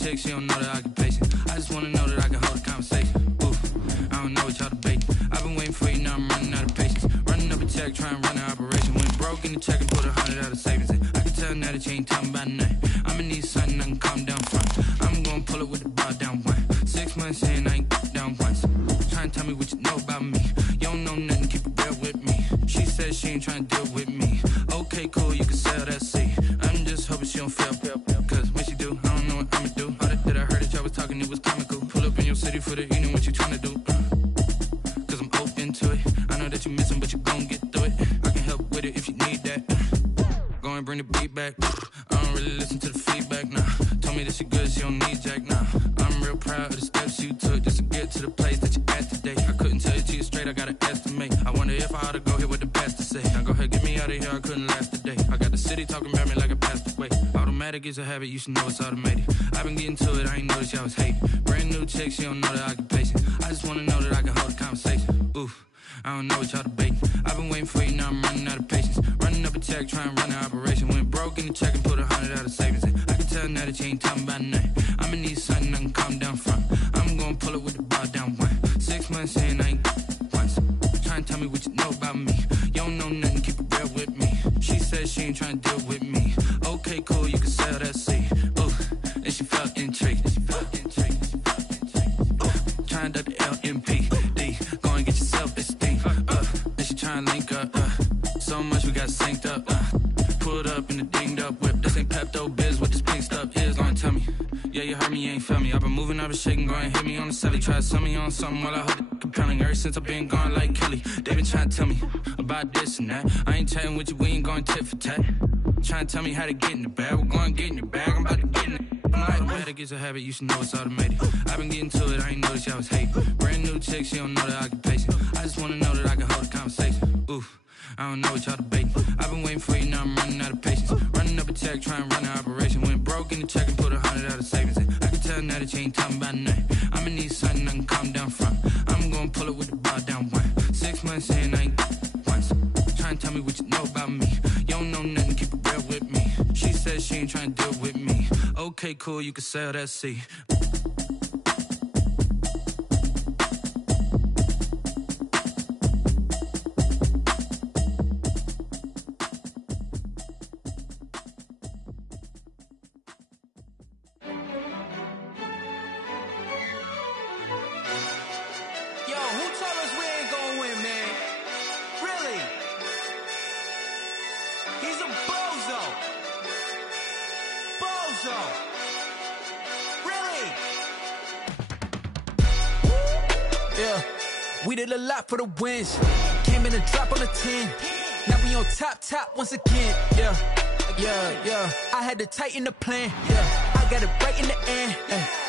chick, she don't know the occupation. I just wanna know that I can hold a conversation. Oof, I don't know what y'all debating. I've been waiting for you, now I'm running out of patience. Running up a check, trying to run an operation. Went broke in the check and put 100 out of savings in. I can tell now that you ain't talking about nothing. I'ma need something I can calm down front. I'm gonna pull it with the bar down one. 6 months in, I ain't down once. Trying to tell me what you know about me. You don't know nothing, keep it real with me. She said she ain't trying to deal with me. Okay, cool, you can sell that seat. I'm just hoping she don't fail. Cause when she do, I don't know what I'ma do. All that I heard that y'all was talking, it was comical. Pull up in your city for the evening, what you trying to do? Cause I'm open to it. I know that you missing, but you gon' get through it. I can help with it if you need that. Go and bring the beat back. I don't really listen to the feedback, nah. Told me that she good, she don't need jack, nah. I'm real proud of the steps you took just to get to the place that you at today. I couldn't tell you to you straight, I gotta estimate. I wonder if I ought to go here with the best to say. Now go ahead, get me out of here, I couldn't last today. I got the city talking about me like I passed away. Automatic is a habit, you should know it's automated. I've been getting to it, I ain't noticed y'all was hating. Brand new chick, she don't know the occupation. I just wanna know that I can hold a conversation. Oof, I don't know what y'all debating. I've been waiting for you, now I'm running out of patience. Running up a check, trying to run an operation. Went broke in the check and put 100 out of savings in. I can tell now that you ain't talking about nothing. I'ma need something I can calm down front. I'm gonna pull it with the bar down one. 6 months in, I ain't once. Trying to tell me what you know about me. You don't know nothing, keep it real with me. She said she ain't trying to deal with me. Okay, cool, you can sell that seat. Ooh, and she felt intrigued. Trying to the LMPD. Go and get your self-esteem. And she trying to link up. So much we got synced up. Pulled up in the dinged up whip. This ain't Pepto-Biz, what this pink stuff is. Long tell me. Yeah, you heard me, you ain't felt me. I've been moving, I've been shaking, go and hit me on the celly. Try to sell me on something while I hold it compelling. Ever since I've been gone like Kelly, they been trying to tell me about this and that. I ain't chatting with you, we ain't going tit for tat. Trying to tell me how to get in the bag. We're going to get in the bag, I'm about to get in it. Automatic is a habit, you should know it's automated. I've been getting to it, I ain't noticed y'all was hating. Brand new chick, she don't know the occupation. I just wanna know that I can hold a conversation. Oof, I don't know what y'all debating. I've been waiting for you, now I'm running out of patience. Running up a check, trying to run an operation. Went broke in the check and put 100 out of savings in. I can tell now that you ain't talking about nothing. I'ma need something I can calm down front. I'm gonna pull it with the bar down one. 6 months in, I ain't once. Trying to tell me what you know about me. You don't know nothing, keep it real with me. She said she ain't trying to deal with me. Okay, cool, you can sell that seat. We did a lot for the wins. Came in a drop on a 10. Now we on top once again. Yeah. I had to tighten the plan. Yeah, I got it right in the end.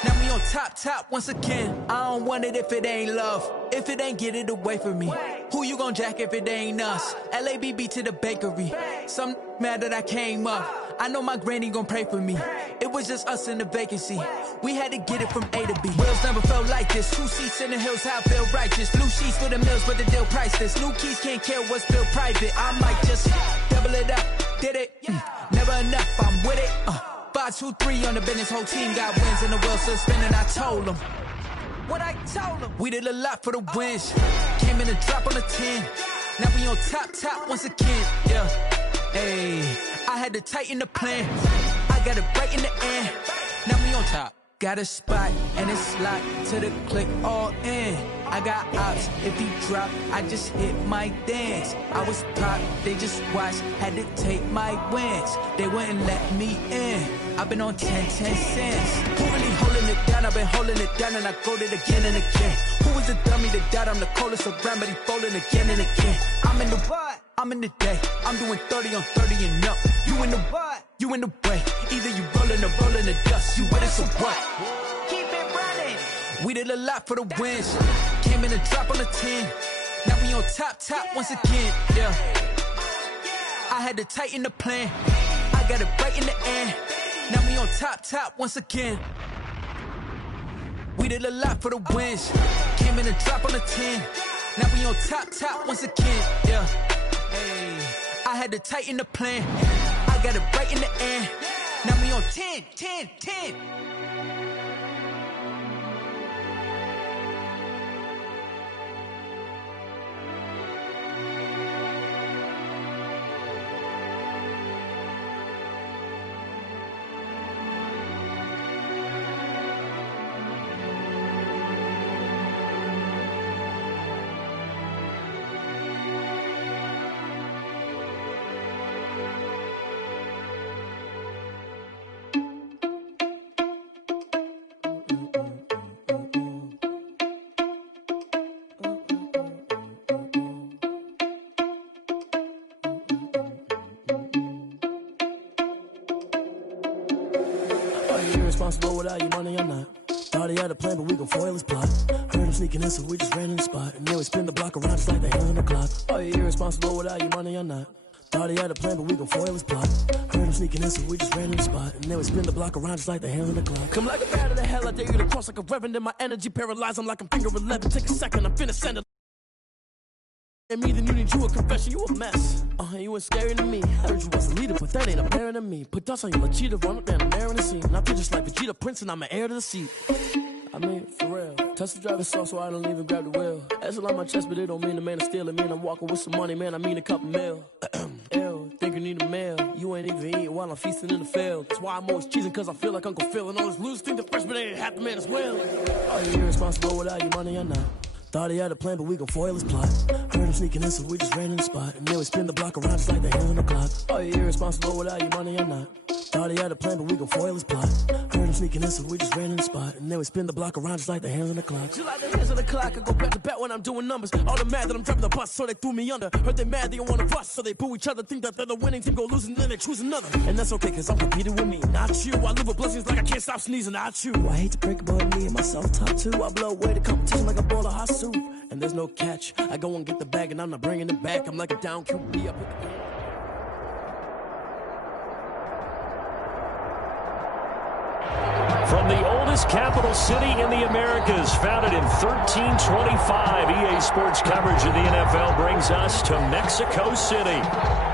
Now we on top once again. I don't want it if it ain't love. If it ain't, get it away from me. Who you gon' jack if it ain't us? LABB to the bakery. Some mad that I came up. I know my granny gon' pray for me. It was just us in the vacancy. We had to get it from A to B. Wheels never felt like this. 2 seats in the hills, how I feel righteous. Blue sheets for the mills, but the deal priceless. New keys can't care what's built private. I might just double it up. Did it? Never enough, I'm with it. 5, 2, 3 on the business. Whole team got wins and the wheels still spinning. I told them what I told them. We did a lot for the wins. Came in a drop on a 10. Now we on top once again. Yeah. Hey, I had to tighten the plan. I got it right in the end. Now we on top. Got a spot and it's locked to the click all in. I got ops, if he drop, I just hit my dance. I was pop, they just watched, had to take my wins. They wouldn't let me in. I've been on 10 cents. Who really holding it down? I've been holding it down and I go it again and again. Who was the dummy that doubt I'm the coldest around, but he folding again and again. I'm in the what? I'm in the day. I'm doing 30 on 30 and up. You in the what? You in the way. Either you rolling or rolling the dust. You with it, so what? Keep it running. We did a lot for the wins. Came in a drop on a 10. Now we on top once again. Yeah. I had to tighten the plan. I got it right in the end. Now we on top once again. We did a lot for the wins. Came in a drop on a 10. Now we on top once again. Yeah. Hey, I had to tighten the plan. I got it right in the end. Now we on 10. irresponsible without your money or not. Thought he had a plan, but we gon' foil his plot. Heard him sneaking in, so we just ran in the spot. And then we spin the block around just like the hand on the clock. Are you irresponsible without your money or not? Thought he had a plan, but we gon' foil his plot. Heard him sneaking in, so we just ran in the spot. And then we spin the block around just like the hand on the clock. Come like a bat of the hell, I dare you to cross like a reverend. And my energy paralyzed, I'm like I'm finger 11. Take a second, I'm finna send it. And me, then you need you a confession, you a mess. You ain't scary to me. Heard you was a leader, but that ain't apparent to me. Put dust on you, like cheetah, run up down the air in the scene. And I feel just like Vegeta Prince, and I'm an heir to the seat. I mean, for real. Touch the driver's soft, so I don't even grab the wheel. That's on my chest, but it don't mean the man is stealing. Mean I'm walking with some money, man, I mean a couple mil. Ew, think you need a meal. You ain't even eating while I'm feasting in the field. That's why I'm always cheesing, cause I feel like Uncle Phil. And all this loose think the freshman ain't half the man as well. Are you irresponsible without your money or not? Thought he had a plan, but we gon' foil his plot. Heard him sneaking in, so we just ran in the spot. And then we spin the block around just like the hand on the clock. Are you irresponsible without your money or not? Thought he had a plan, but we gon' foil his plot. Heard him sneaking in, so we just ran in the spot. And then we spin the block around just like the hands on the clock. Just like the hands on the clock, I go back to back when I'm doing numbers. All the mad that I'm driving the bus, so they threw me under. Heard they mad, they don't wanna bust, so they boo each other. Think that they're the winning team, go losing, then they choose another. And that's okay, cause I'm competing with me, not you. I live with blessings like I can't stop sneezing, not you. I hate to break it, but me and myself top two. I blow away the competition like a bowl of hot soup. And there's no catch. I go and get the bag, and I'm not bringing it back. I'm like a down QB up at the game. From the oldest capital city in the Americas, founded in 1325, EA Sports coverage of the NFL brings us to Mexico City.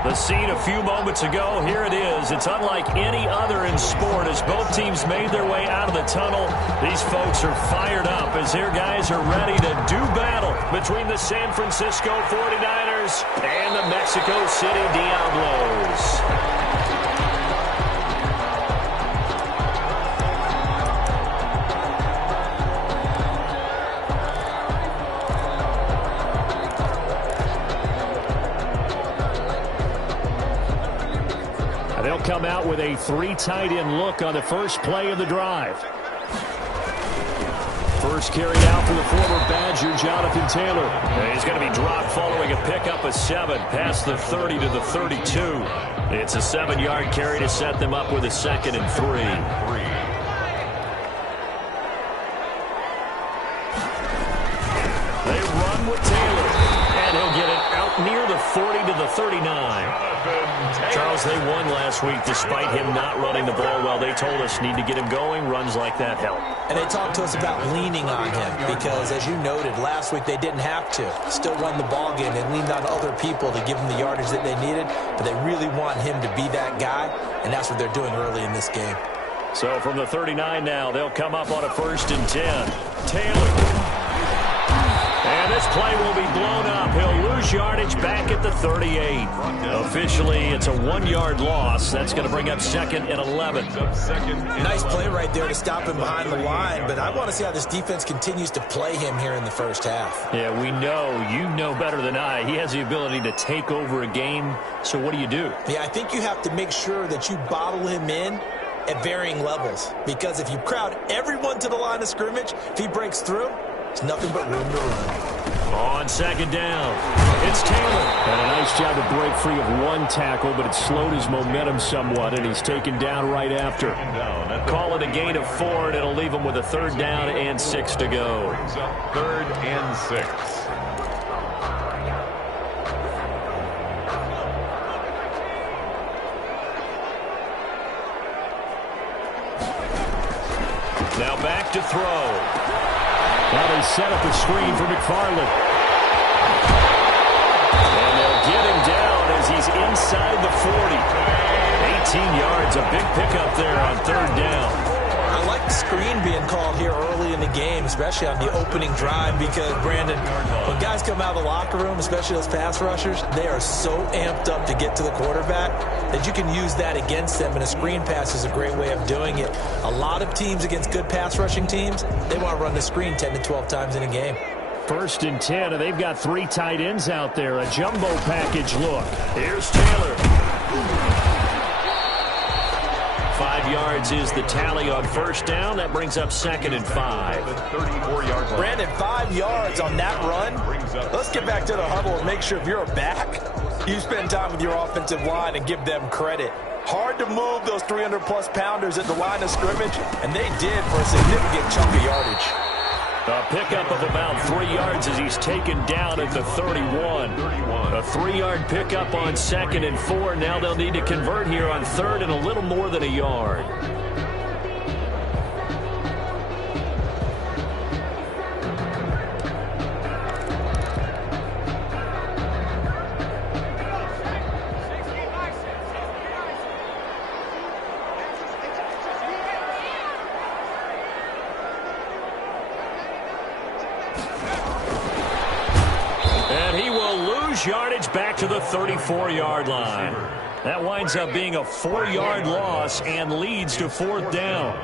The scene a few moments ago, here it is. It's unlike any other in sport as both teams made their way out of the tunnel. These folks are fired up as their guys are ready to do battle between the San Francisco 49ers and the Mexico City Diablos. They'll come out with a 3 tight end look on the first play of the drive. First carry out for the former Badger, Jonathan Taylor. And he's going to be dropped following a pickup of 7 past the 30 to the 32. It's a 7-yard carry to set them up with a 2nd and 3. They run with Taylor, and he'll get it out near the 40 to the 39. Charles, they won last week despite him not running the ball well. They told us need to get him going. Runs like that help. And they talked to us about leaning on him because, as you noted, last week they didn't have to. Still run the ball game. They leaned on other people to give them the yardage that they needed, but they really want him to be that guy, and that's what they're doing early in this game. So from the 39 now, they'll come up on a 1st and 10. Taylor. And this play will be blown up. He'll lose yardage back at the 38. Officially, it's a 1-yard loss. That's going to bring up 2nd and 11. Nice play right there to stop him behind the line, but I want to see how this defense continues to play him here in the first half. Yeah, we know. You know better than I. He has the ability to take over a game. So what do you do? Yeah, I think you have to make sure that you bottle him in at varying levels, because if you crowd everyone to the line of scrimmage, if he breaks through, it's nothing but room to run. On 2nd down, it's Taylor. And a nice job to break free of 1 tackle, but it slowed his momentum somewhat, and he's taken down right after. Call it a gain of 4, and it'll leave him with a 3rd down and 6 to go. 3rd and 6. Now back to throw. Now they set up a screen for McFarland. And they'll get him down as he's inside the 40. 18 yards, a big pickup there on 3rd down. I like the screen being called here early in the game, especially on the opening drive, because, Brandon, when guys come out of the locker room, especially those pass rushers, they are so amped up to get to the quarterback that you can use that against them, and a screen pass is a great way of doing it. A lot of teams against good pass rushing teams, they want to run the screen 10 to 12 times in a game. 1st and 10, and they've got 3 tight ends out there. A jumbo package look. Here's Taylor. 5 yards is the tally on 1st down. That brings up 2nd and 5. 34-yard line. Brandon, 5 yards on that run. Let's get back to the huddle and make sure if you're a back, you spend time with your offensive line and give them credit. Hard to move those 300-plus pounders at the line of scrimmage, and they did for a significant chunk of yardage. A pickup of about 3 yards as he's taken down at the 31. A 3-yard pickup on 2nd and 4. Now they'll need to convert here on 3rd and a little more than a yard. Yardage back to the 34-yard line. That winds up being a 4-yard loss and leads to 4th down.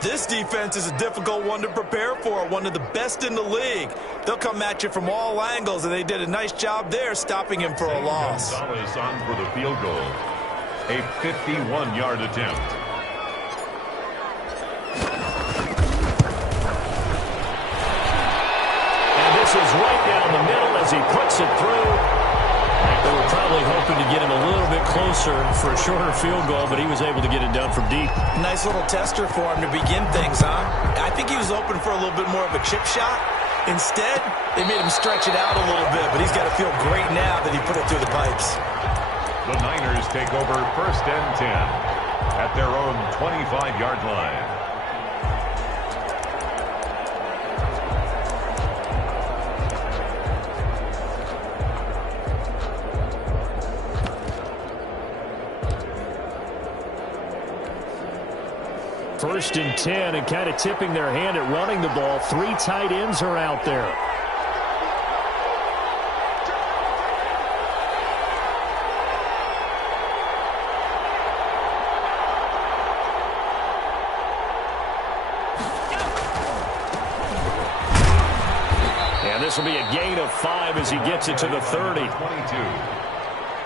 This defense is a difficult one to prepare for, one of the best in the league. They'll come at you from all angles, and they did a nice job there stopping him for a loss. Gonzalez on for the field goal. A 51-yard attempt. And this is right down the middle as he puts it through. They were probably hoping to get him a little bit closer for a shorter field goal, but he was able to get it done from deep. Nice little tester for him to begin things, huh? I think he was open for a little bit more of a chip shot. Instead, they made him stretch it out a little bit, but he's got to feel great now that he put it through the pipes. The Niners take over 1st and 10 at their own 25-yard line. First and 10, and kind of tipping their hand at running the ball. 3 tight ends are out there. And this will be a gain of 5 as he gets it to the 30. 22.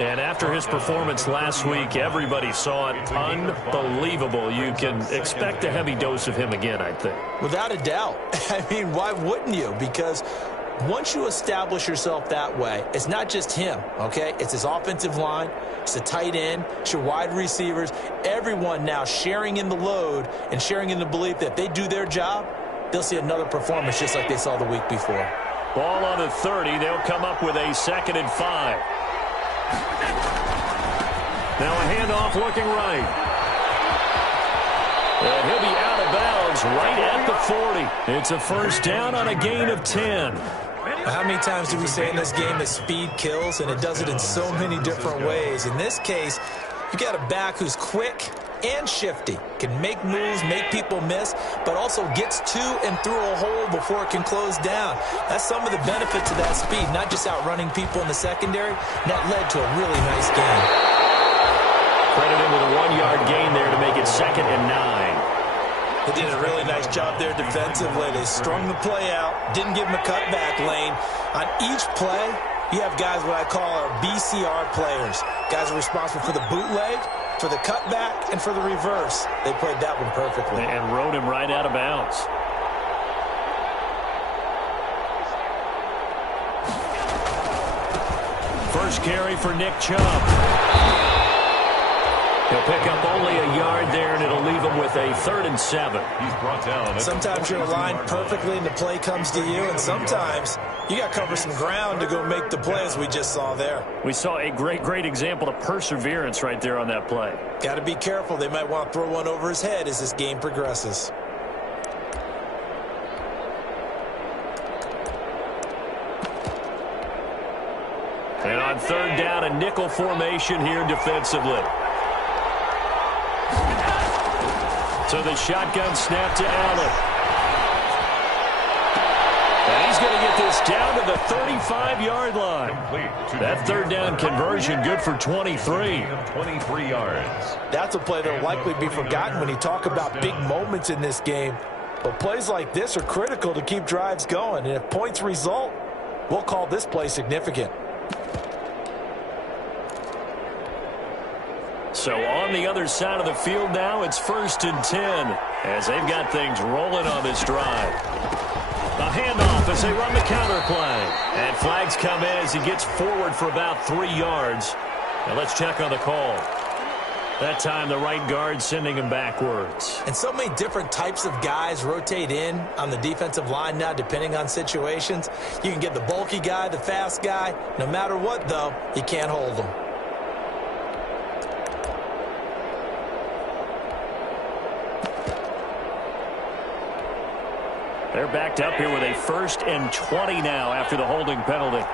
And after his performance last week, everybody saw it. Unbelievable. You can expect a heavy dose of him again, I think. Without a doubt. I mean, why wouldn't you? Because once you establish yourself that way, it's not just him, okay? It's his offensive line, it's the tight end, it's your wide receivers, everyone now sharing in the load and sharing in the belief that if they do their job, they'll see another performance just like they saw the week before. Ball on the 30. They'll come up with a 2nd and 5. Now a handoff looking right. And he'll be out of bounds right at the 40. It's a first down on a gain of 10. How many times do we say in this game that speed kills, and it does it in so many different ways? In this case, you got a back who's quick and shifty, can make moves, make people miss, but also gets to and through a hole before it can close down. That's some of the benefits of that speed, not just outrunning people in the secondary. That led to a really nice game. Credited with a 1-yard gain there to make it 2nd and 9. They did a really nice job there defensively. They strung the play out, didn't give him a cutback lane. On each play, you have guys what I call our BCR players. Guys are responsible for the bootleg, for the cutback, and for the reverse. They played that one perfectly. And rode him right out of bounds. First carry for Nick Chubb. He'll pick up only a yard there, and it'll leave him with a 3rd and 7. He's brought down. Sometimes you're aligned perfectly and the play comes to you, and sometimes you got to cover some ground to go make the play as we just saw there. We saw a great example of perseverance right there on that play. Got to be careful. They might want to throw one over his head as this game progresses. And on 3rd down, a nickel formation here defensively. So the shotgun snap to Allen. And he's going to get this down to the 35-yard line. That 3rd down conversion good for 23. 23 yards. That's a play that will likely be forgotten when you talk about big moments in this game. But plays like this are critical to keep drives going. And if points result, we'll call this play significant. So on the other side of the field now, it's 1st and 10 as they've got things rolling on this drive. A handoff as they run the counter play. And flags come in as he gets forward for about 3 yards. Now let's check on the call. That time the right guard sending him backwards. And so many different types of guys rotate in on the defensive line now, depending on situations. You can get the bulky guy, the fast guy. No matter what, though, you can't hold them. They're backed up here with a 1st and 20 now after the holding penalty.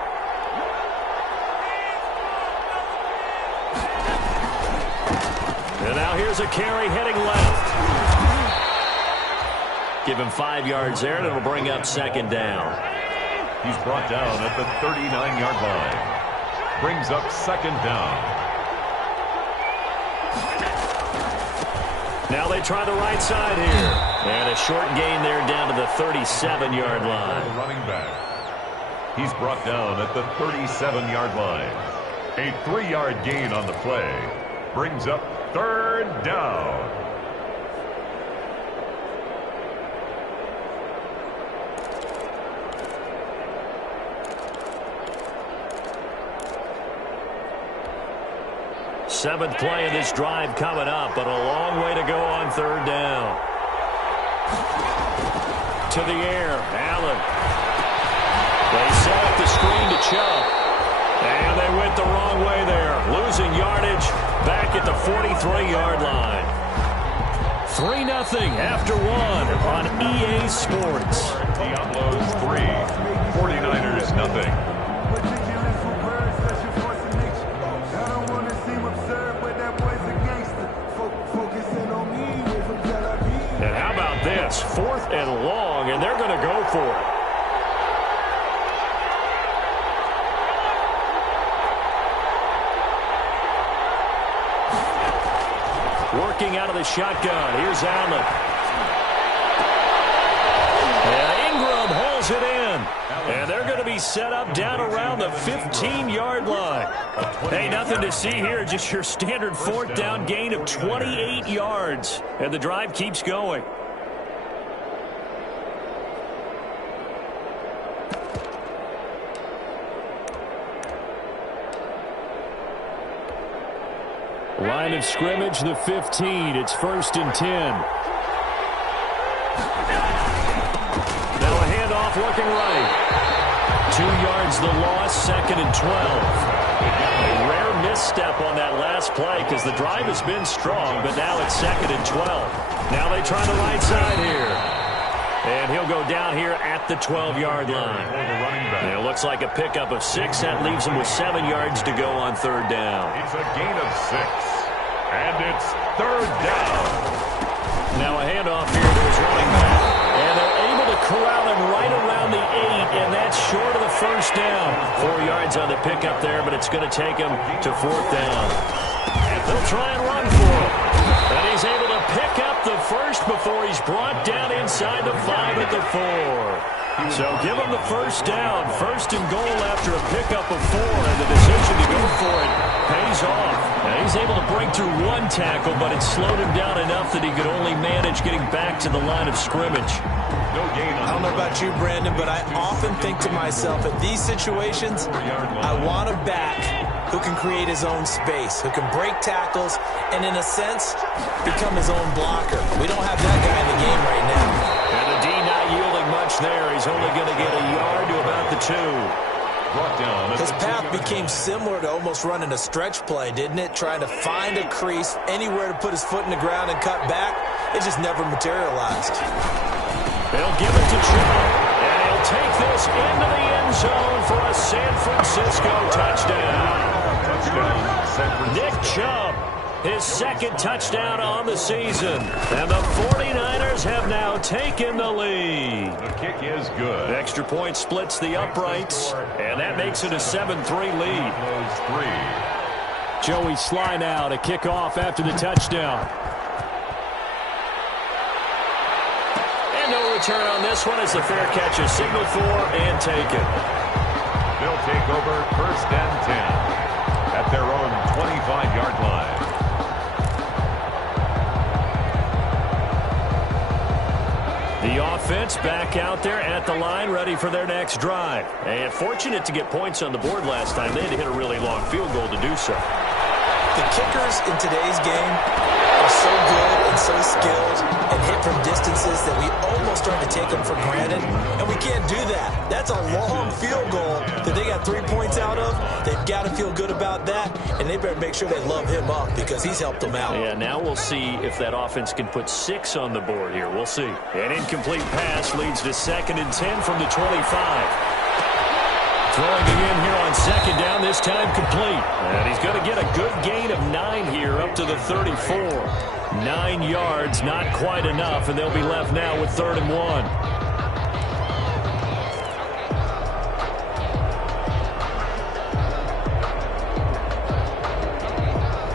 And now here's a carry heading left. Give him 5 yards there, and it'll bring up 2nd down. He's brought down at the 39-yard line. Brings up 2nd down. Now they try the right side here. And a short gain there down to the 37-yard line. The running back. He's brought down at the 37-yard line. A 3-yard gain on the play. Brings up 3rd down. Seventh play of this drive coming up, but a long way to go on 3rd down. To the air, Allen. They set up the screen to Chubb. And they went the wrong way there. Losing yardage back at the 43-yard line. 3-0 after 1 on EA Sports. Diablo's 3, 49ers nothing. And how about this? 4th and long, and they're going to go for it. Working out of the shotgun. Here's Allen. And Ingram hauls it in. And they're going to be set up down around the 15-yard line. Hey, nothing to see here. Just your standard 4th down gain of 28 yards. And the drive keeps going. Line of scrimmage, the 15. It's 1st and 10. Now a handoff working right. 2 yards the loss, 2nd and 12. A rare misstep on that last play because the drive has been strong, but now it's 2nd and 12. Now they try the right side here. And he'll go down here at the 12-yard line. And it looks like a pickup of 6. That leaves him with 7 yards to go on 3rd down. It's a gain of 6. And it's 3rd down. Now a handoff here to his running back. And they're able to corral him right around the 8, and that's short of the 1st down. 4 yards on the pickup there, but it's going to take him to 4th down. They'll try and run for him. And he's able to pick up the 1st before he's brought down inside the 5 at the 4. So give him the 1st down. 1st and goal after a pickup of 4, and the decision to go for it pays off. And he's able to break through 1 tackle, but it slowed him down enough that he could only manage getting back to the line of scrimmage. No gain on. I don't know about you, Brandon, but I often think to myself, in these situations, I want a back who can create his own space, who can break tackles, and in a sense, become his own blocker. We don't have that guy in the game right now. And the D not yielding much there. He's only going to get a yard to about the 2. His path became similar to almost running a stretch play, didn't it? Trying to find a crease, anywhere to put his foot in the ground and cut back. It just never materialized. They'll give it to Chubb, and he'll take this into the end zone for a San Francisco touchdown. Nick Chubb, his 2nd touchdown on the season. And the 49ers have now taken the lead. The kick is good. Extra point splits the uprights, and that makes it a 7-3 lead. Joey Sly now to kick off after the touchdown. And no return on this one as the fair catch is signaled for and taken. They'll take over 1st and 10 at their own 25-yard line. The offense back out there at the line, ready for their next drive. And fortunate to get points on the board last time. They had to hit a really long field goal to do so. The kickers in today's game are so good and so skilled and hit from distances that we almost start to take them for granted, and we can't do that. That's a long field goal that they got 3 points out of. They've got to feel good about that, and they better make sure they love him up because he's helped them out. Yeah, now we'll see if that offense can put 6 on the board here. We'll see. An incomplete pass leads to 2nd and 10 from the 25. Throwing it in here on 2nd down, this time complete. And he's going to get a good gain of 9 here up to the 34. 9 yards, not quite enough, and they'll be left now with 3rd and 1.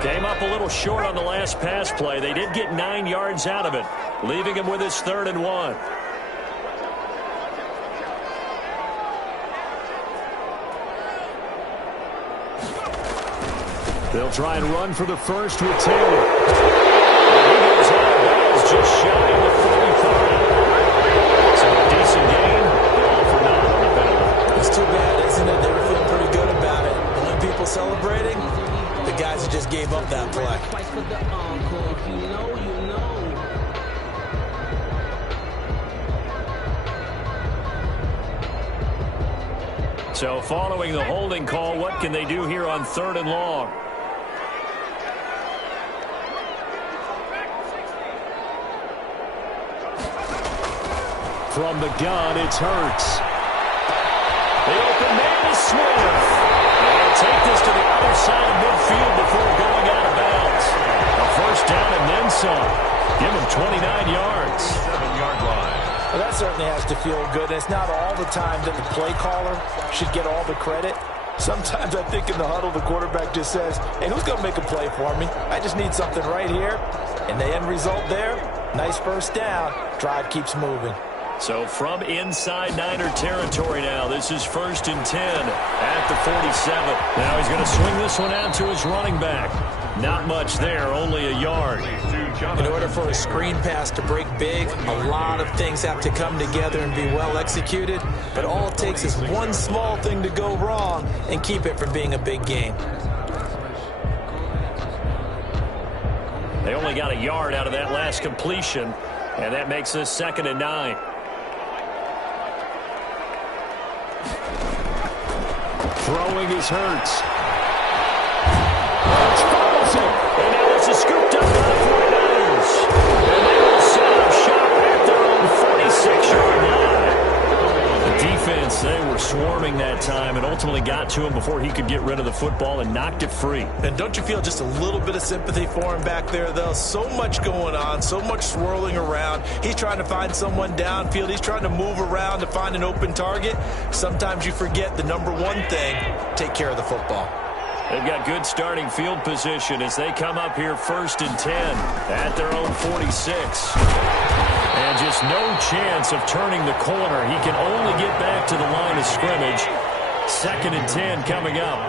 Came up a little short on the last pass play. They did get 9 yards out of it, leaving him with his 3rd and 1. They'll try and run for the first with Taylor. And he goes out of bounds just shy of the 45. So a decent gain, all for naught on the penalty. It's too bad, isn't it? They were feeling pretty good about it. The only people celebrating, the guys who just gave up that play. So following the holding call, what can they do here on 3rd and long? From the gun, it's Hurts. The open man is Smith. They'll take this to the other side of midfield before going out of bounds. A first down and then some. Give him 29 yards. 7-yard line. Well, that certainly has to feel good. It's not all the time that the play caller should get all the credit. Sometimes I think in the huddle, the quarterback just says, hey, who's going to make a play for me? I just need something right here. And the end result there, nice first down. Drive keeps moving. So from inside Niner territory now, this is 1st and 10 at the 47. Now he's going to swing this one out to his running back. Not much there, only a yard. In order for a screen pass to break big, a lot of things have to come together and be well executed. But all it takes is one small thing to go wrong and keep it from being a big game. They only got a yard out of that last completion, and that makes this 2nd and 9. Throwing his Hurts. Hurts fumbles it. And now this is scooped up by the 49ers. And they will set up shop at their own 46-yard line. The defense, they were swarming that time and ultimately got to him before he could get rid of the football and knocked it free. And don't you feel just a little bit of sympathy for him back there, though? So much going on, so much swirling around. He's trying to find someone downfield. He's trying to move around to find an open target. Sometimes you forget the number one thing, take care of the football. They've got good starting field position as they come up here 1st and 10 at their own 46. And just no chance of turning the corner. He can only get back to the line of scrimmage. 2nd and 10 coming up.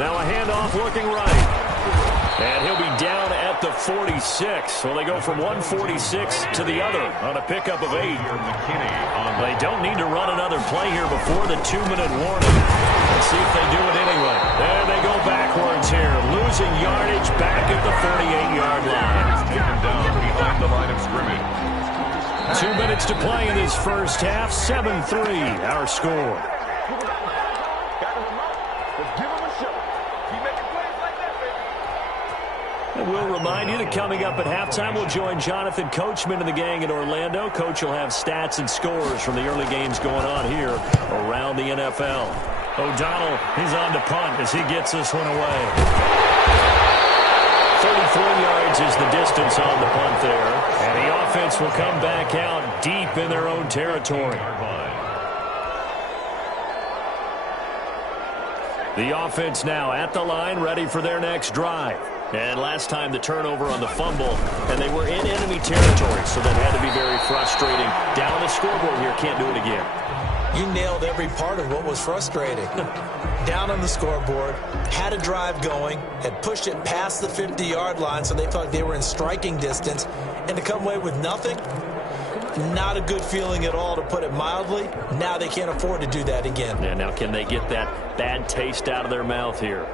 Now a handoff looking right. And he'll be down at the 46. So they go from 146 to the other on a pickup of 8. They don't need to run another play here before the 2-minute warning. Let's see if they do it anyway. There they go backwards here. Losing yardage back at the 48-yard line. Taken down behind the line of scrimmage. 2 minutes to play in this first half. 7-3 our score. And we'll remind you that coming up at halftime, we'll join Jonathan Coachman and the gang in Orlando. Coach will have stats and scores from the early games going on here around the NFL. O'Donnell, he's on to punt as he gets this one away. 34 yards is the distance on the punt there. And the offense will come back out deep in their own territory. The offense now at the line, ready for their next drive. And last time the turnover on the fumble, and they were in enemy territory, so that had to be very frustrating. Down the scoreboard here, can't do it again. You nailed every part of what was frustrating. Down on the scoreboard, had a drive going, had pushed it past the 50-yard line, so they felt like they were in striking distance, and to come away with nothing, Not a good feeling at all, to put it mildly. Now they can't afford to do that again. Yeah, now can they get that bad taste out of their mouth here?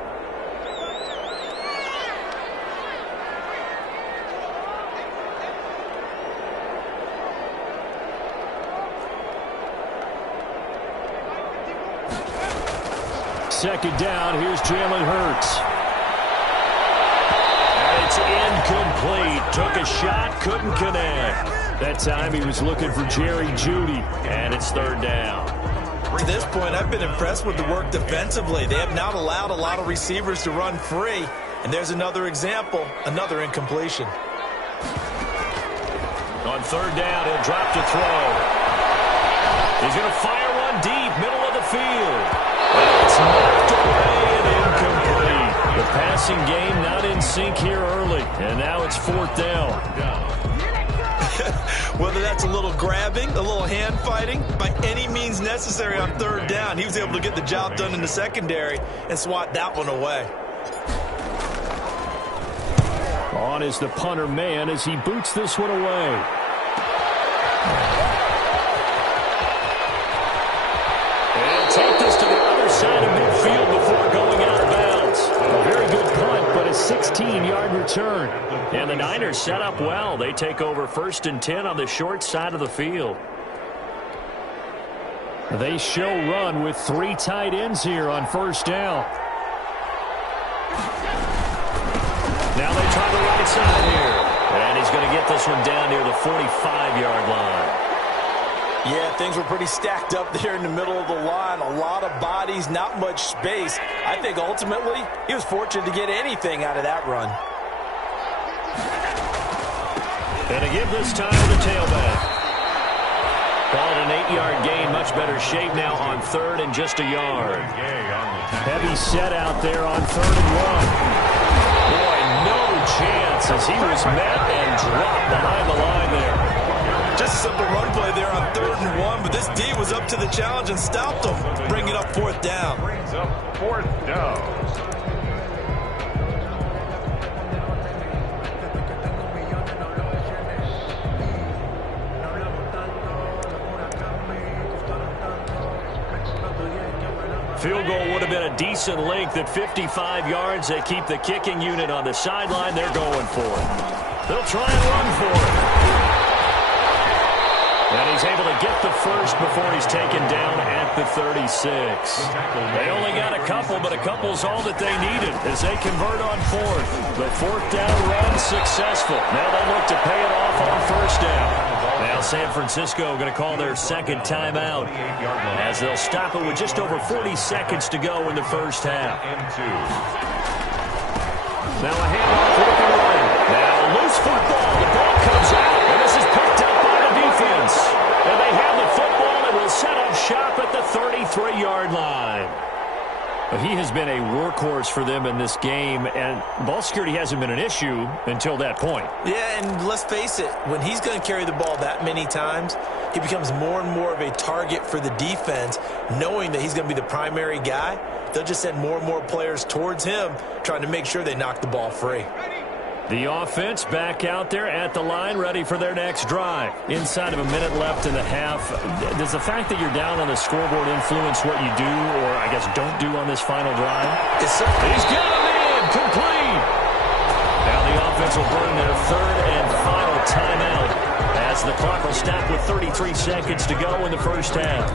Second down, here's Jalen Hurts. And it's incomplete. Took a shot, couldn't connect. That time he was looking for Jerry Jeudy, and it's third down. To this point, I've been impressed with the work defensively. They have not allowed a lot of receivers to run free. And there's another example, another incompletion. On third down, he'll drop to throw. He's going to fire one deep, middle of the field. It's knocked away and incomplete. The passing game not in sync here early, and now it's fourth down. Whether that's a little grabbing, a little hand fighting, by any means necessary on third down, he was able to get the job done in the secondary and swat that one away. On is the punter man as he boots this one away. And take this to the other side of midfield before going out of bounds. A very good punt, but a 16-yard return. And the Niners set up well. They take over 1st and 10 on the short side of the field. They show run with 3 tight ends here on first down. Now they try the right side here. And he's going to get this one down near the 45-yard line. Yeah, things were pretty stacked up there in the middle of the line. A lot of bodies, not much space. I think ultimately he was fortunate to get anything out of that run. And to give this time to the tailback. Call it an 8-yard gain. Much better shape now on third and just a yard. Heavy set out there on 3rd and 1. Boy, no chance as he was met and dropped behind the line there. Just a simple run play there on 3rd and 1, but this D was up to the challenge and stopped him, bringing up 4th down. Brings up 4th down. Field goal would have been a decent length at 55 yards. They keep the kicking unit on the sideline. They're going for it. They'll try and run for it. And he's able to get the first before he's taken down at the 36. They only got a couple, but a couple's all that they needed as they convert on 4th. The 4th down run successful. Now they look to pay it off on 1st down. Now San Francisco going to call their second timeout as they'll stop it with just over 40 seconds to go in the first half. Now a handoff looking right. Now loose football. The ball comes out, and this is picked up by the defense. And they have the football and will set up shop at the 33-yard line. He has been a workhorse for them in this game, and ball security hasn't been an issue until that point. Yeah, and let's face it, when he's going to carry the ball that many times, he becomes more and more of a target for the defense, knowing that he's going to be the primary guy. They'll just send more and more players towards him, trying to make sure they knock the ball free. The offense back out there at the line, ready for their next drive. Inside of a minute left in the half, does the fact that you're down on the scoreboard influence what you do, or I guess don't do on this final drive? He's got him in, complete. Now the offense will burn their 3rd and final timeout as the clock will stop with 33 seconds to go in the first half.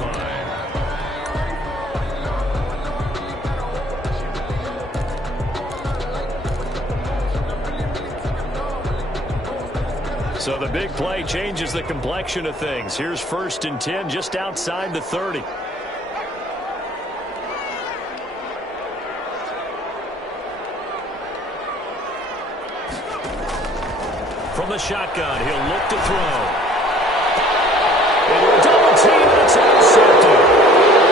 So the big play changes the complexion of things. Here's 1st and 10 just outside the 30. From the shotgun, he'll look to throw. Into a double team, and it's intercepted.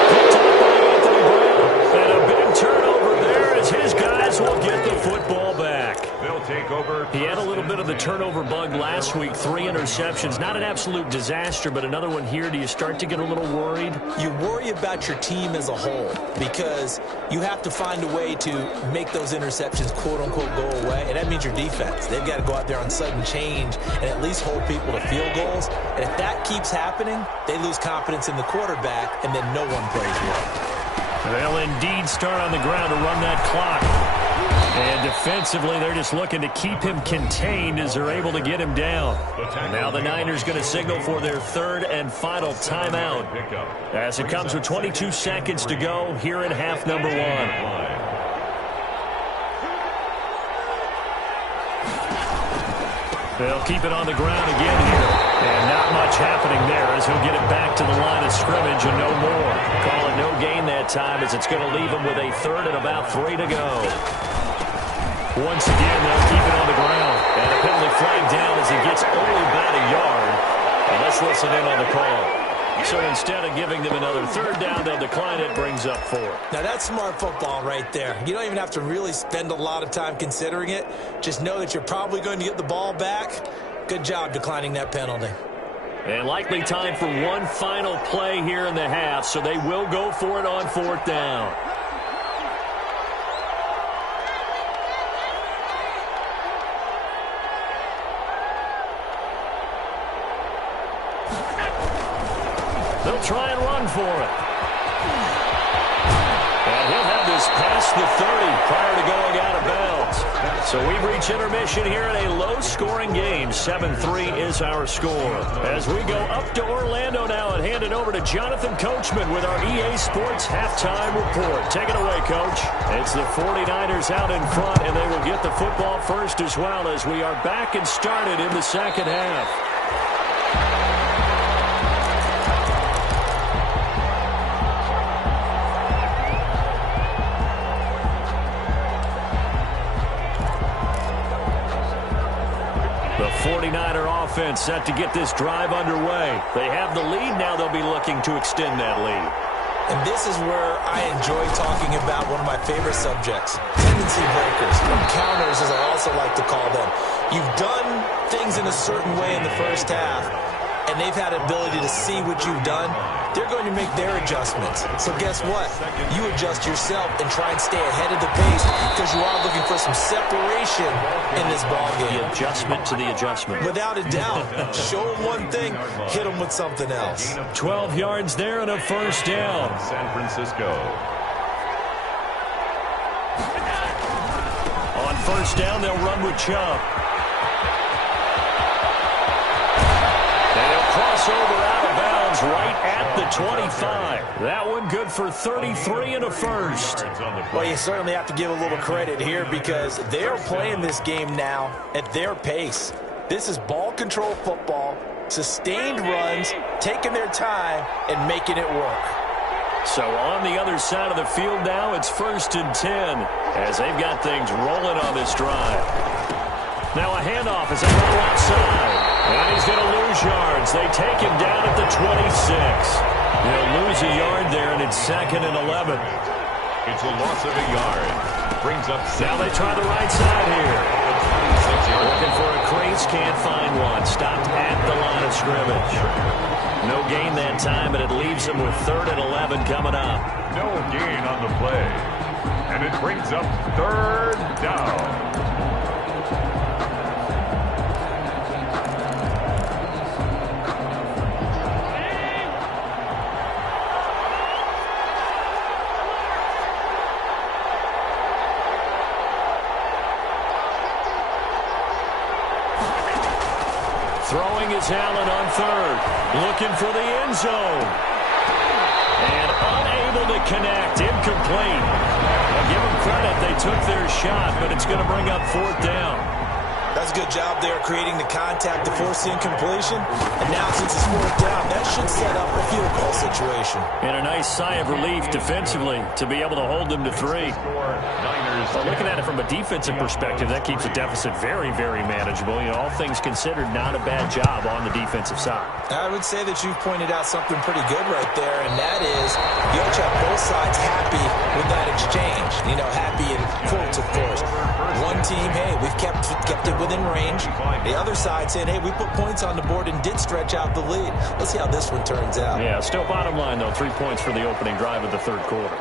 Picked up by Anthony Brown. And a big turnover there as his guys will get the football back. They'll take over. He had a little bit of the turnover turnover bug last week, 3 interceptions. Not an absolute disaster, but another one here. Do you start to get a little worried? You worry about your team as a whole because you have to find a way to make those interceptions, quote-unquote, go away, and that means your defense. They've got to go out there on sudden change and at least hold people to field goals. And if that keeps happening, they lose confidence in the quarterback, and then no one plays well. They'll indeed start on the ground to run that clock. And defensively, they're just looking to keep him contained as they're able to get him down. And now the Niners going to signal for their third and final timeout as it comes with 22 seconds to go here in half number 1. They'll keep it on the ground again here. And not much happening there as he'll get it back to the line of scrimmage and no more. Call it no gain that time as it's going to leave him with a third and about 3 to go. Once again, they'll keep it on the ground. And a penalty flag down as he gets only about a yard. And let's listen in on the call. So instead of giving them another third down, they'll decline it, brings up 4. Now, that's smart football right there. You don't even have to really spend a lot of time considering it. Just know that you're probably going to get the ball back. Good job declining that penalty. And likely time for one final play here in the half, so they will go for it on 4th down. They'll try and run for it. And he'll have this past the 30 prior to going out of bounds. So we've reached intermission here in a low-scoring game. 7-3 is our score. As we go up to Orlando now and hand it over to Jonathan Coachman with our EA Sports halftime report. Take it away, Coach. It's the 49ers out in front, and they will get the football first as well as we are back and started in the second half. The 49er offense set to get this drive underway. They have the lead. Now they'll be looking to extend that lead. And this is where I enjoy talking about one of my favorite subjects, tendency breakers, or counters as I also like to call them. You've done things in a certain way in the first half, and they've had an ability to see what you've done. They're going to make their adjustments. So guess what? You adjust yourself and try and stay ahead of the pace because you are looking for some separation in this ballgame. The adjustment to the adjustment. Without a doubt. Show them one thing, hit them with something else. 12 yards there and a first down. San Francisco. On first down, they'll run with Chubb. Crossover out of bounds right at the 25. That one good for 33 and a first. Well, you certainly have to give a little credit here because they're playing this game now at their pace. This is ball control football, sustained runs, taking their time, and making it work. So on the other side of the field now, it's 1st and 10 as they've got things rolling on this drive. Now a handoff as they go outside. And he's going to lose yards. They take him down at the 26. They'll lose a yard there, and it's 2nd and 11. It's a loss of a yard. Brings up 7. Now they try the right side here. Looking for a crease, can't find one. Stopped at the line of scrimmage. No gain that time, but it leaves them with 3rd and 11 coming up. No gain on the play. And it brings up 3rd down. Throwing is Allen on 3rd. Looking for the end zone. And unable to connect. Incomplete. I'll give them credit. They took their shot, but it's going to bring up 4th down. That's a good job there creating the contact to force the incompletion. And now since it's 4th down, that should set up a field goal situation. And a nice sigh of relief defensively to be able to hold them to 3. Well, looking at it from a defensive perspective, that keeps the deficit very, very manageable. You know, all things considered, not a bad job on the defensive side. I would say that you've pointed out something pretty good right there, and that is you have to have both sides happy with that exchange. You know, happy in quotes, of course. One team, hey, we've kept it within range. The other side saying, hey, we put points on the board and did stretch out the lead. Let's see how this one turns out. Yeah, still bottom line, though. 3 points for the opening drive of the third quarter.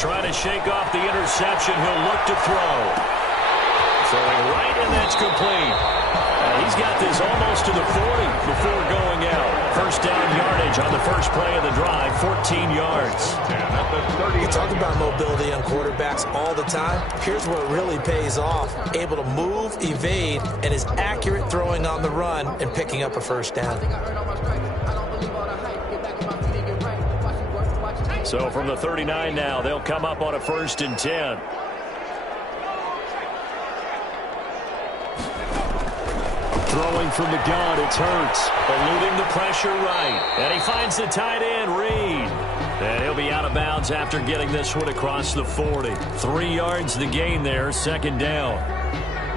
Trying to shake off the interception. He'll look to throw. Throwing right, and that's complete. He's got this almost to the 40 before going out. First down yardage on the first play of the drive, 14 yards. We talk about mobility on quarterbacks all the time. Here's where it really pays off. Able to move, evade, and is accurate throwing on the run and picking up a first down. So from the 39 now, they'll come up on a 1st and 10. Throwing from the gun, it's Hurts. Eluding the pressure right. And he finds the tight end, Reed. And he'll be out of bounds after getting this one across the 40. 3 yards the gain there, 2nd down.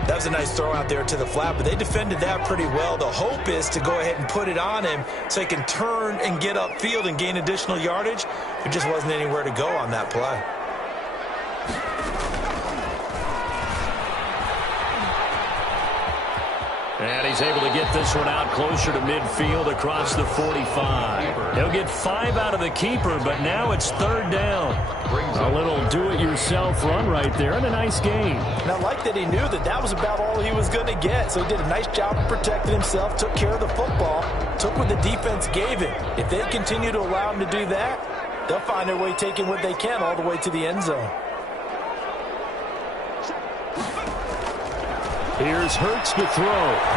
That was a nice throw out there to the flat, but they defended that pretty well. The hope is to go ahead and put it on him so he can turn and get upfield and gain additional yardage. There just wasn't anywhere to go on that play. And he's able to get this one out closer to midfield across the 45. He'll get 5 out of the keeper, but now it's 3rd down. A little do-it-yourself run right there and a nice gain. And I like that he knew that was about all he was going to get. So he did a nice job of protecting himself, took care of the football, took what the defense gave him. If they continue to allow him to do that, they'll find their way taking what they can all the way to the end zone. Here's Hurts to throw.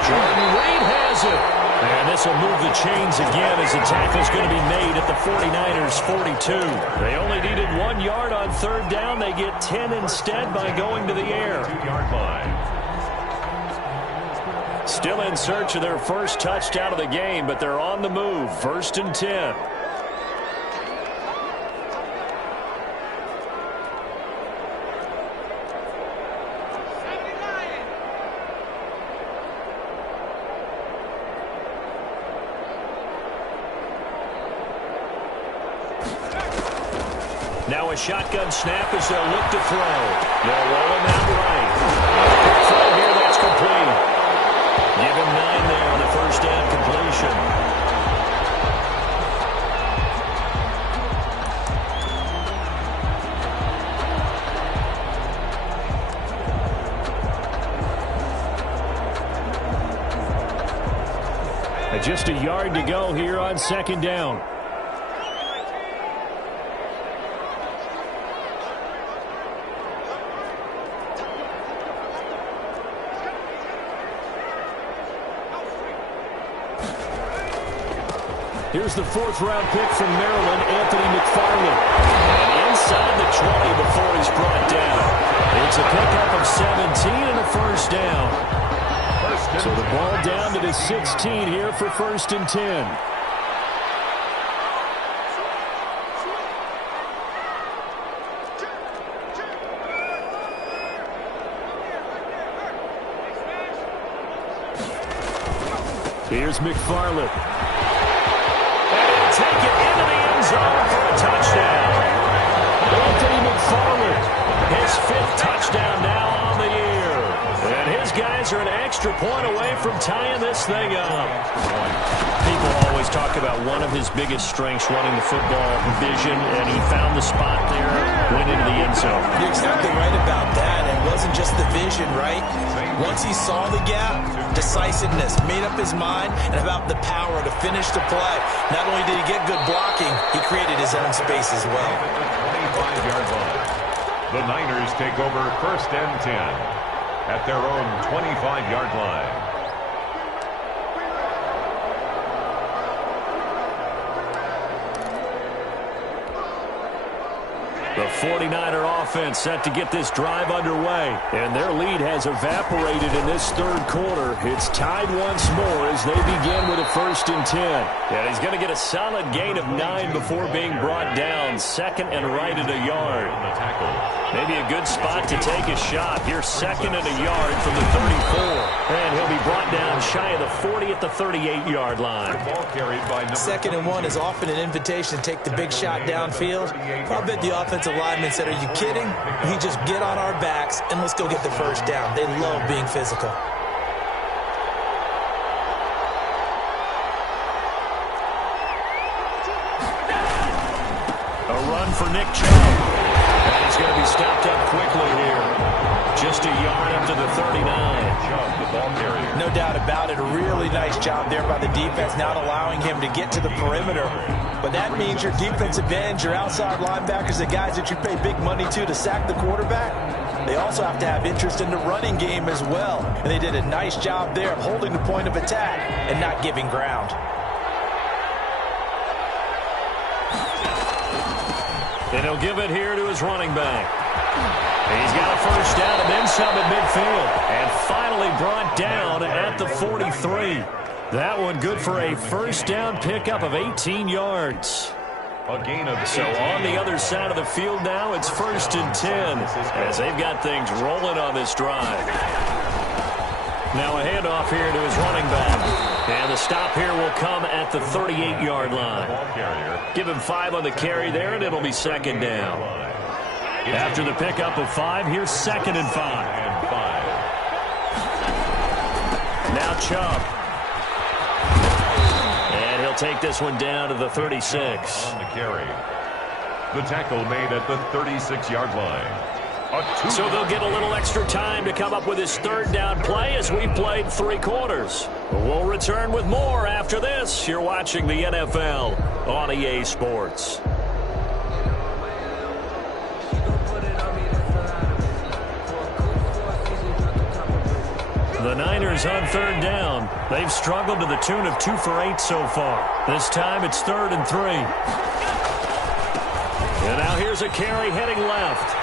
Jordan Reed has it. And this will move the chains again as the tackle's going to be made at the 49ers' 42. They only needed 1 yard on 3rd down. They get 10 instead by going to the air. 2-yard line. Still in search of their first touchdown of the game, but they're on the move. 1st and 10. Now a shotgun snap as they'll look to throw. They'll roll him out right. Throw here, that's complete. Give him 9 there on the 1st down completion. And just a yard to go here on 2nd down. Here's the 4th-round pick from Maryland, Anthony McFarland. And inside the 20 before he's brought down. It's a pickup of 17 and a 1st down. So the ball down to the 16 here for 1st and 10. Here's McFarland. Take it into the end zone for a touchdown. Anthony McFarland, his 5th touchdown now on the year. And his guys are an extra point away from tying this thing up. People always talk about one of his biggest strengths running the football, vision, and he found the spot there, went into the end zone. You're exactly right about that. It wasn't just the vision, right? Once he saw the gap, decisiveness, made up his mind, and about the power to finish the play. Not only did he get good blocking, he created his own space as well. 25-yard line. The Niners take over 1st and 10 at their own 25-yard line. The 49er offense set to get this drive underway. And their lead has evaporated in this third quarter. It's tied once more as they begin with a 1st and 10. And he's going to get a solid gain of 9 before being brought down. 2nd and right at a yard. Maybe a good spot to take a shot. Here's 2nd and a yard from the 34. And he'll be brought down shy of the 40 at the 38-yard line. 2nd and 1 is often an invitation to take the big shot downfield. I bet the offensive lineman said, are you kidding? We just get on our backs and let's go get the 1st down. They love being physical. A run for Nick Chubb. And he's going to be stopped up quickly here. Just a yard up to the 39. No doubt about it. A really nice job there by the defense, not allowing him to get to the perimeter. But that means your defensive ends, your outside linebackers, the guys that you pay big money to sack the quarterback, they also have to have interest in the running game as well. And they did a nice job there of holding the point of attack and not giving ground. And he'll give it here to his running back. He's got a 1st down and then some at midfield. And finally brought down at the 43. That one good for a 1st down pickup of 18 yards. So on the other side of the field now, it's 1st and 10 as they've got things rolling on this drive. Now a handoff here to his running back. And the stop here will come at the 38-yard line. Give him 5 on the carry there, and it'll be 2nd down. After the pickup of 5, here's 2nd and 5. Now Chubb. And he'll take this one down to the 36. On the carry. The tackle made at the 36-yard line. So they'll get a little extra time to come up with his 3rd down play as we've played 3 quarters. We'll return with more after this. You're watching the NFL on EA Sports. The Niners on 3rd down. They've struggled to the tune of 2 for 8 so far. This time it's 3rd and 3. And now here's a carry heading left.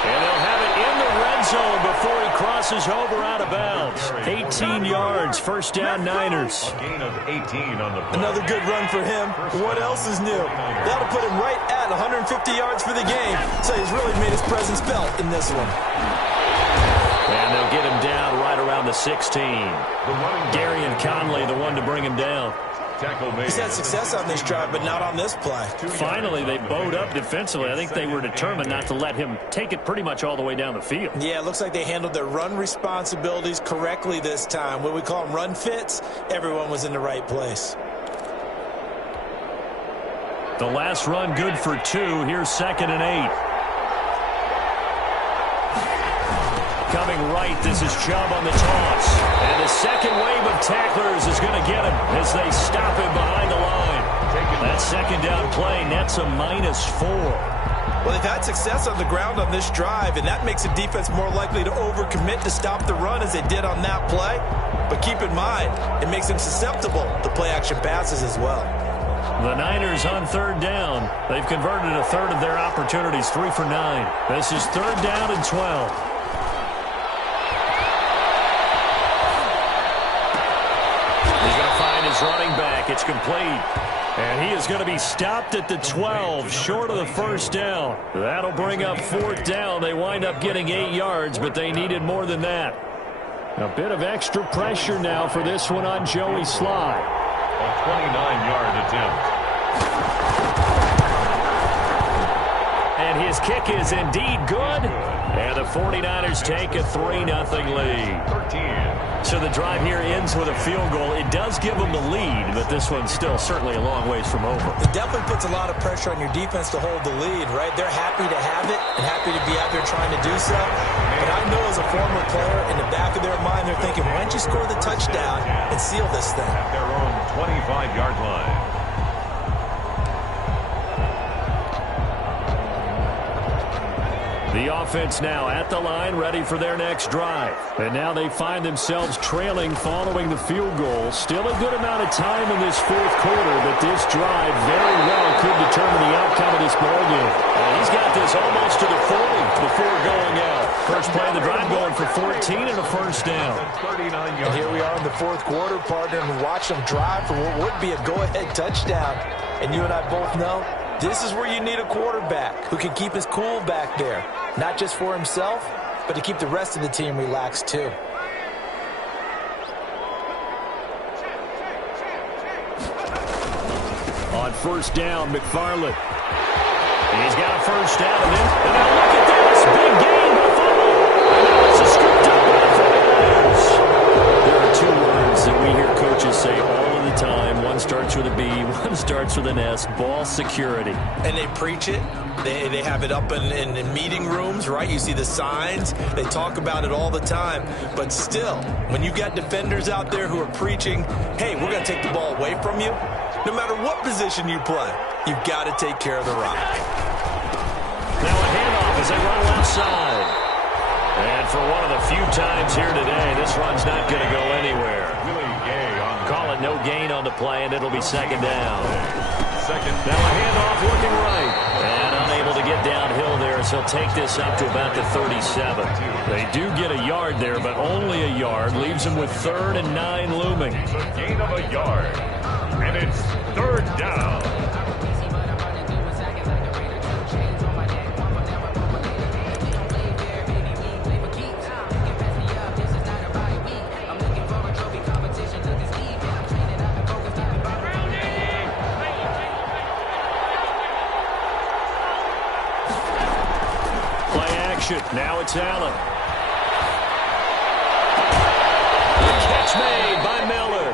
And they'll have it in the red zone before he crosses over out of bounds. 18 yards, 1st down Niners. A gain of 18 on the play. Another good run for him. What else is new? That'll put him right at 150 yards for the game. So he's really made his presence felt in this one. And they'll get him down right around the 16. Gary and Conley, the one to bring him down. He's had success on this drive, but not on this play. Finally, they bowed up defensively. I think they were determined not to let him take it pretty much all the way down the field. Yeah, it looks like they handled their run responsibilities correctly this time. When we call them run fits, everyone was in the right place. The last run good for 2. Here's 2nd and 8. Coming right, this is Chubb on the toss. And the second wave of tacklers is going to get him as they stop him behind the line. That 2nd down play nets a -4. Well, they've had success on the ground on this drive, and that makes the defense more likely to overcommit to stop the run as they did on that play. But keep in mind, it makes them susceptible to play-action passes as well. The Niners on 3rd down. They've converted a 1/3 of their opportunities, 3 for 9. This is 3rd down and 12. Running back, it's complete. And he is going to be stopped at the 12, short of the 1st down. That'll bring up 4th down. They wind up getting 8 yards, but they needed more than that. A bit of extra pressure now for this one on Joey Sly. A 29-yard attempt. And his kick is indeed good. And the 49ers take a 3-0 lead. 13. So the drive here ends with a field goal. It does give them the lead, but this one's still certainly a long ways from over. It definitely puts a lot of pressure on your defense to hold the lead, right? They're happy to have it and happy to be out there trying to do so. But I know as a former player, in the back of their mind, they're thinking, why don't you score the touchdown and seal this thing? At their own 25-yard line. The offense now at the line, ready for their next drive. And now they find themselves trailing following the field goal. Still a good amount of time in this fourth quarter, but this drive very well could determine the outcome of this ballgame. And he's got this almost to the 40 before going out. First play of the drive going for 14 and a first down. And here we are in the fourth quarter, partner, and watch them drive for what would be a go-ahead touchdown. And you and I both know this is where you need a quarterback who can keep his cool back there. Not just for himself, but to keep the rest of the team relaxed too. On first down, McFarland. He's got a first down. And now look at this. Big gain by Buffalo. And now it's a scooped up by the 49ers. There are two words that we hear coaches say all of the time. One starts with a B, one starts with an S. Ball security. And they preach it. They have it up in meeting rooms, right? You see the signs. They talk about it all the time. But still, when you got defenders out there who are preaching, hey, we're going to take the ball away from you, no matter what position you play, you've got to take care of the rock. Now a handoff as they run left side. And for one of the few times here today, this run's not going to go anywhere. Call it no gain on the play, and it'll be second down. Now a handoff looking right. And unable to get downhill there as he'll take this up to about the 37. They do get a yard there, but only a yard. Leaves them with 3rd and 9 looming. It's a gain of a yard. And it's 3rd down. Now it's Allen. The catch made by Miller.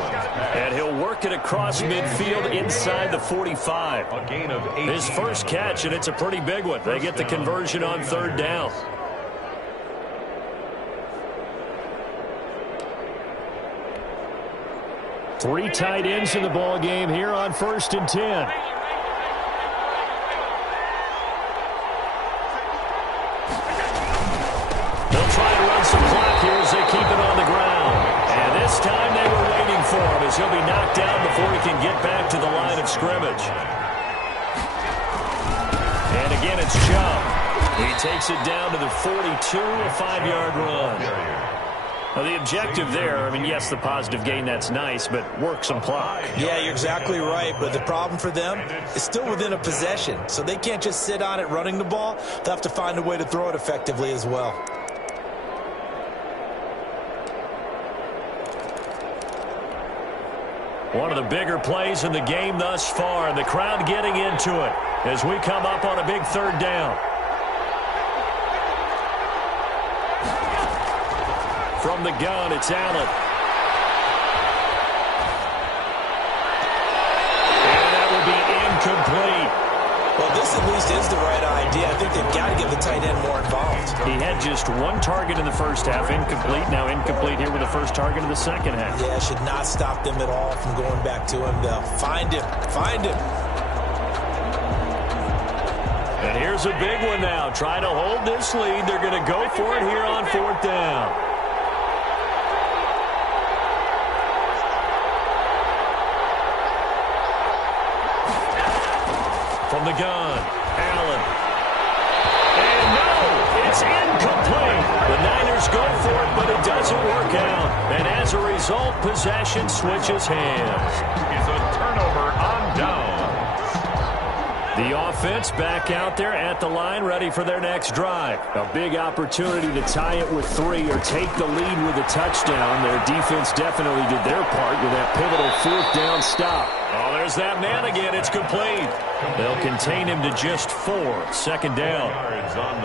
And he'll work it across midfield inside the 45. A gain of 8. His first catch, and it's a pretty big one. They get the conversion on 3rd down. Three tight ends in the ball game here on 1st and 10. They keep it on the ground. And this time they were waiting for him as he'll be knocked down before he can get back to the line of scrimmage. And again, it's Chubb. He takes it down to the 42, a 5-yard run. Now, the objective there, I mean, yes, the positive gain, that's nice, but work some clock. Yeah, you're exactly right, but the problem for them is still within a possession, so they can't just sit on it running the ball. They'll have to find a way to throw it effectively as well. One of the bigger plays in the game thus far. The crowd getting into it as we come up on a big 3rd down. From the gun, it's Allen. And that will be incomplete. Well, this at least is the right idea. I think they've got to get the tight end more involved. He had just one target in the first half, incomplete. Now incomplete here with the first target in the second half. Yeah, should not stop them at all from going back to him. They'll find him. Find him. And here's a big one now. Trying to hold this lead. They're going to go for it here on 4th down. From the gun, Allen. And no, it's incomplete. The Niners go for it, but it doesn't work out. And as a result, possession switches hands. It's a turnover on downs. The offense back out there at the line, ready for their next drive. A big opportunity to tie it with 3 or take the lead with a touchdown. Their defense definitely did their part with that pivotal 4th down stop. Oh, there's that man again. It's complete. They'll contain him to just 4. 2nd down.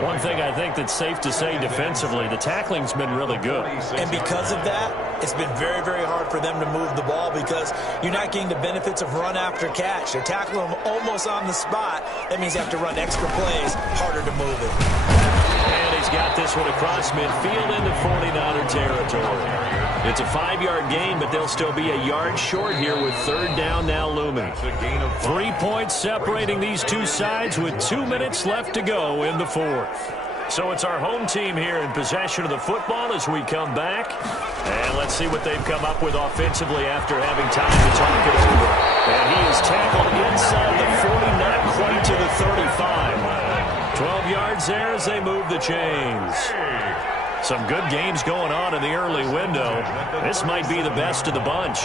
One thing I think that's safe to say defensively, the tackling's been really good. And because of that, it's been very, very hard for them to move the ball because you're not getting the benefits of run after catch. They're tackling them almost on the spot. That means you have to run extra plays, harder to move it. And he's got this one across midfield into 49er territory. It's a 5-yard gain, but they'll still be a yard short here with 3rd down now looming. 3 points separating these two sides with 2 minutes left to go in the 4th. So it's our home team here in possession of the football as we come back. And let's see what they've come up with offensively after having time to talk it over. And he is tackled inside the 40, not quite to the 35. 12 yards there as they move the chains. Some good games going on in the early window. This might be the best of the bunch.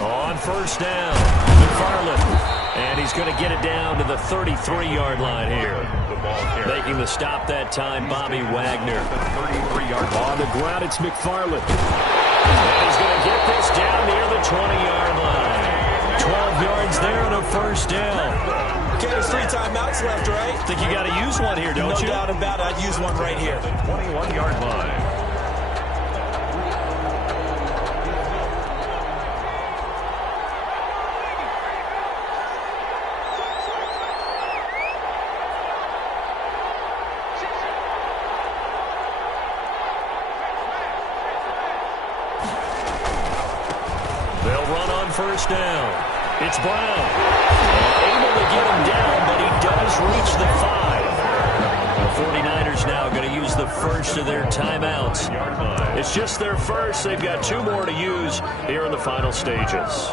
On first down, McFarland. And he's going to get it down to the 33-yard line here. Making the stop that time, Bobby Wagner. 33-yard line. On the ground, it's McFarland. And he's going to get this down near the 20-yard line. 12 yards there and a first down. Okay, there's 3 timeouts left, right? I think you got to use one here, don't you? No doubt about it. I'd use one right here. 21-yard line. First down. It's Brown. Able to get him down, but he does reach the 5. The 49ers now going to use the first of their timeouts. It's just their first. They've got 2 more to use here in the final stages.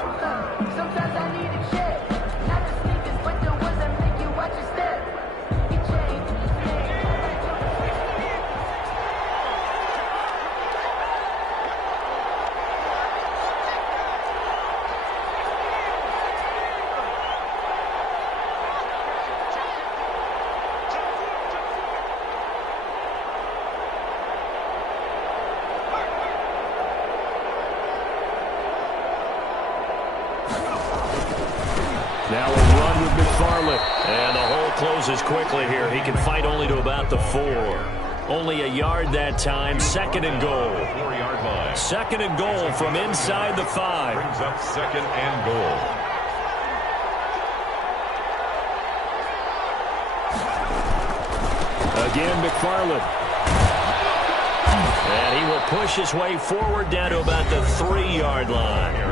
Now a run with McFarland. And the hole closes quickly here. He can fight only to about the 4. Only a yard that time. Second and goal. 4-yard line. Second and goal from inside the 5. Brings up second and goal. Again, McFarland. And he will push his way forward down to about the 3-yard line.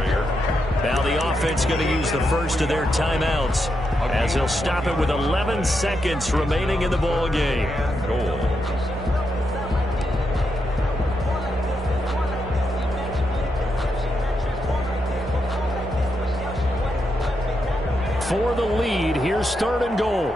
Now the offense going to use the first of their timeouts as he'll stop it with 11 seconds remaining in the ball game. Goal. For the lead, here's third and goal.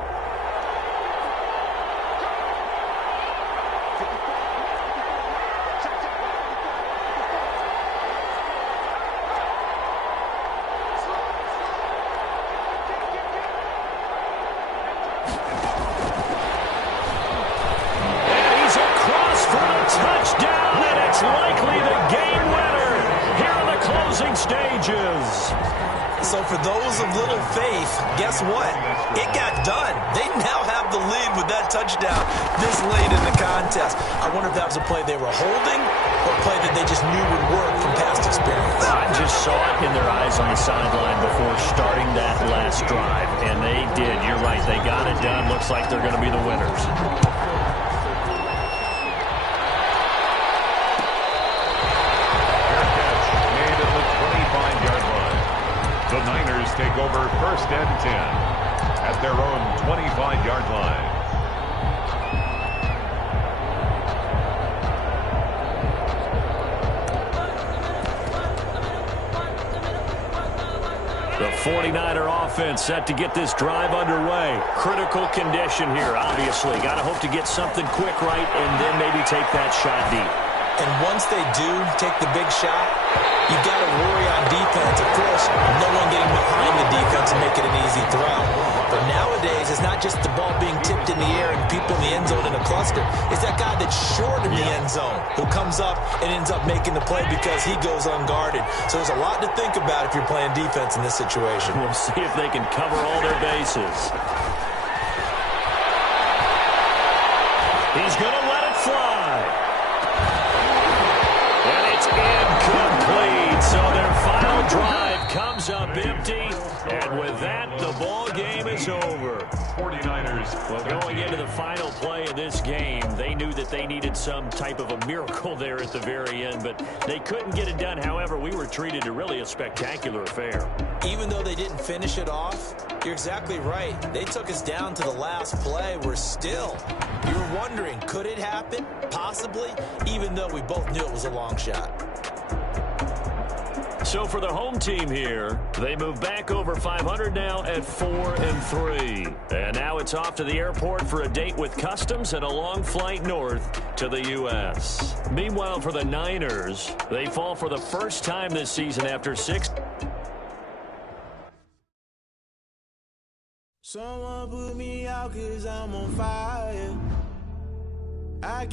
So for those of little faith, guess what? It got done. They now have the lead with that touchdown this late in the contest. I wonder if that was a play they were holding or a play that they just knew would work from past experience. I just saw it in their eyes on the sideline before starting that last drive, and they did. You're right. They got it done. Looks like they're going to be the winners. The Niners take over first and 10 at their own 25-yard line. The 49er offense set to get this drive underway. Critical condition here, obviously. Got to hope to get something quick right and then maybe take that shot deep. And once they do take the big shot, you got to worry on defense. Of course, no one getting behind the defense and make it an easy throw. But nowadays, it's not just the ball being tipped in the air and people in the end zone in a cluster. It's that guy that's short in the end zone who comes up and ends up making the play because he goes unguarded. So there's a lot to think about if you're playing defense in this situation. We'll see if they can cover all their bases. He's going to let it fly. Incomplete. So their final drive comes up empty. And with that, the ball game is over. 49ers. Well, going into the final play of this game, they knew that they needed some type of a miracle there at the very end, but they couldn't get it done. However, we were treated to really a spectacular affair. even though they didn't finish it off, you're exactly right. They took us down to the last play. We're still, you were wondering, could it happen? Possibly, even though we both knew it was a long shot. So for the home team here, they move back over 500 now at 4-3. And now it's off to the airport for a date with customs and a long flight north to the U.S. Meanwhile, for the Niners, they fall for the first time this season after 6. Someone put me out 'cause I'm on fire. I